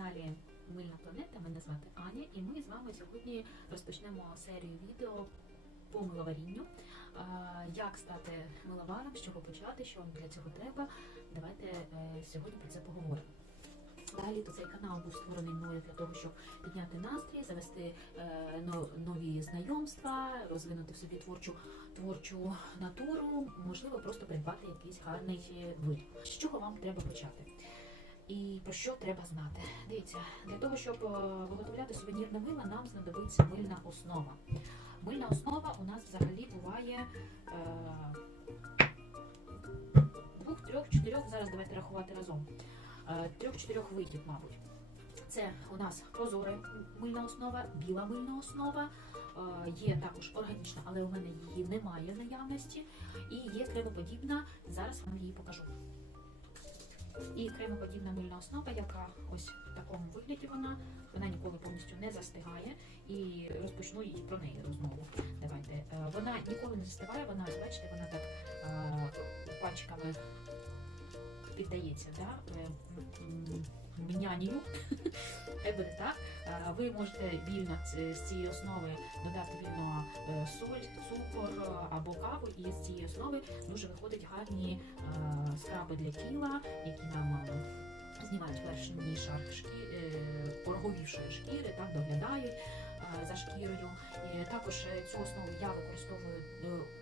каналі Мильна планета. Мене звати Аня, і ми з вами сьогодні розпочнемо серію відео по миловарінню. Як стати миловаром, з чого почати, що вам для цього треба. Давайте е, сьогодні про це поговоримо. То цей канал був створений мною для того, щоб підняти настрій, завести е, нові знайомства, розвинути в собі творчу творчу натуру, можливо, просто придбати якийсь гарний е, вид. З чого вам треба почати? І про що треба знати? Дивіться, для того, щоб е, виготовляти сувенірне мило, нам знадобиться мильна основа. Мильна основа у нас взагалі буває е, двох, трьох, чотирьох. Зараз давайте рахувати разом. Е, Трьох-чотирьох видів, мабуть. Це у нас прозора мильна основа, біла мильна основа, е, є також органічна, але у мене її немає наявності. І є кремоподібна, зараз вам її покажу. І кремоподібна мильна основа, яка ось в такому вигляді вона, вона ніколи повністю не застигає. І розпочну її про неї розмову. Давайте. Е, Вона ніколи не застигає, вона, бачите, вона так е, пачками піддається, да? е, мінянію. Хай так. Е, Ви можете вільно з цієї основи додати вільно е, соль, цукор е, або каву, і з цієї основи дуже виходять гарні скраби для тіла, які нам знімають верхній шар шкі... шкіри, так доглядають за шкірою. Також цю основу я використовую,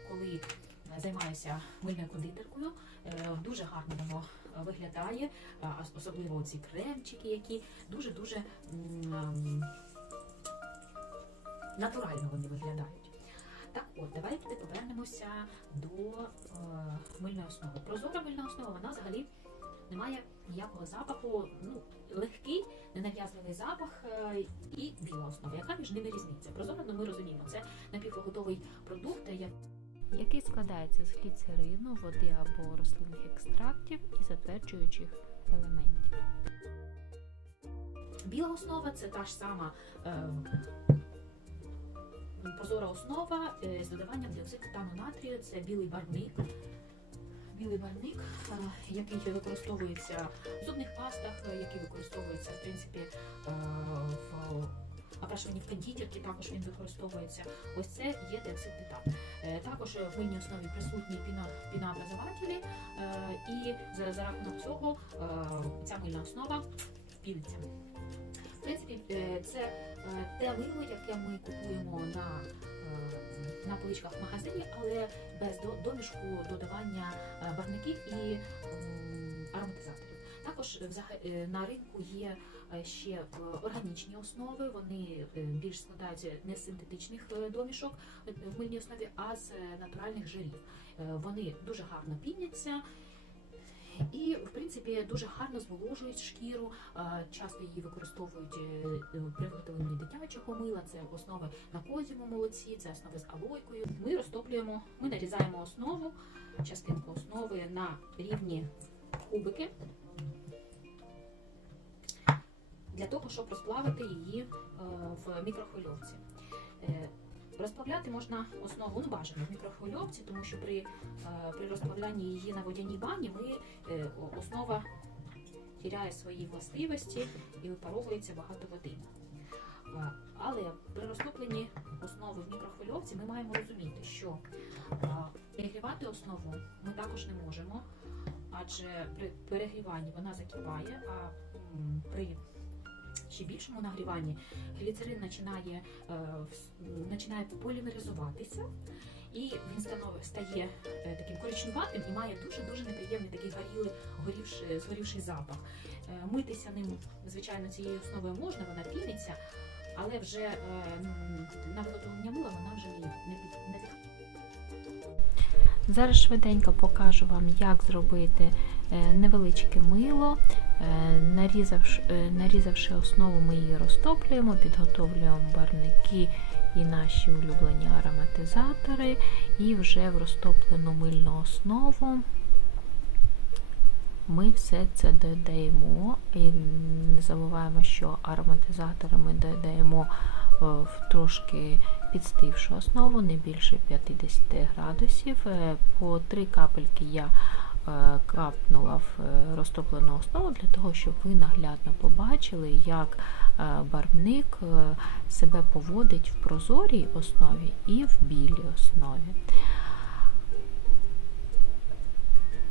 коли займаюся мильною кондитеркою. Е, Дуже гарно воно е, виглядає, особливо ці кремчики, які дуже-дуже натурально вони виглядають. Так от, давайте повернемося до е, мильної основи. Прозора мильна основа, вона взагалі не має ніякого запаху, ну, легкий, ненав'язливий запах і біла основа. Яка між ними різниця? Прозора, ну ми розуміємо, це напівготовий продукт, який складається з гліцерину, води або рослинних екстрактів і затверджуючих елементів. Біла основа це та ж сама е, прозора основа е, з додаванням діоксиду титану натрію. Це білий барвник. Білий барвник, е, який використовується в зубних пастах, е, який використовується в принципі окрашуванні в кондитерки, також він використовується. Ось це є диоксид титану. Е, Також в мильній основі присутні піно, пінообразователі, е, і за, рахунок цього е, ця мильна основа піниться. В принципі, це те мило, яке ми купуємо на, на поличках в магазині, але без домішку додавання барвників і ароматизаторів. Також е, на ринку є е, ще е, органічні основи, вони е, більш складаються не з синтетичних е, домішок е, в мильній основі, а з е, натуральних жирів. Е, Вони дуже гарно піняться. І, в принципі, дуже гарно зволожують шкіру. Е, Часто її використовують е, е, при виготовленні дитячого мила. Це основи на козьому молоці, це основи з алойкою. Ми розтоплюємо, ми нарізаємо основу, частинку основи на рівні кубики для того, щоб розплавити її е, в мікрохвильовці. Е, Розплавляти можна основу ну, бажано в мікрохвильовці, тому що при, е, при розплавлянні її на водяній бані ми, основа тіряє свої властивості і випаровується багато води. Але при розтопленні основи в мікрохвильовці ми маємо розуміти, що перегрівати основу ми також не можемо, адже при перегріванні вона закипає, а при ще більшому нагріванні гліцерин починає, е, починає полімеризуватися, і він стає е, таким коричневатим і має дуже-дуже неприємний такий горілий, горівший, згорівший запах. Е, Митися ним, звичайно, цією основою можна, вона піниться, але вже на виготовлення мила вона вже не, підходить. Зараз швиденько покажу вам, як зробити невеличке мило. Е, Нарізавши, е, нарізавши основу, ми її розтоплюємо, підготовлюємо барники і наші улюблені ароматизатори, і вже в розтоплену мильну основу ми все це додаємо. І не забуваємо, що ароматизатори ми додаємо е, в трошки підстившу основу, не більше 50 градусів. По 3 капельки я капнула в е, розтоплену основу для того, щоб ви наглядно побачили, як е, барвник е, себе поводить в прозорій основі і в білій основі.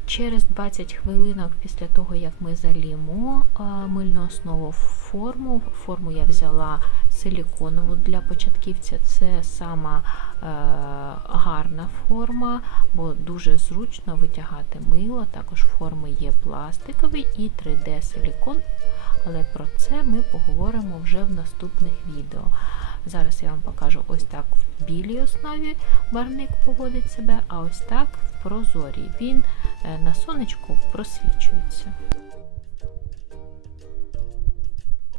Через 20 хвилинок після того, як ми заліємо е, мильну основу в форму, форму я взяла силіконову для початківця. Це сама е, гарна форма, бо дуже зручно витягати мило. Також форми є пластиковий і 3D силікон, але про це ми поговоримо вже в наступних відео. Зараз я вам покажу ось так в білій основі барник поводить себе, а ось так в прозорій. Він е, на сонечку просвічується.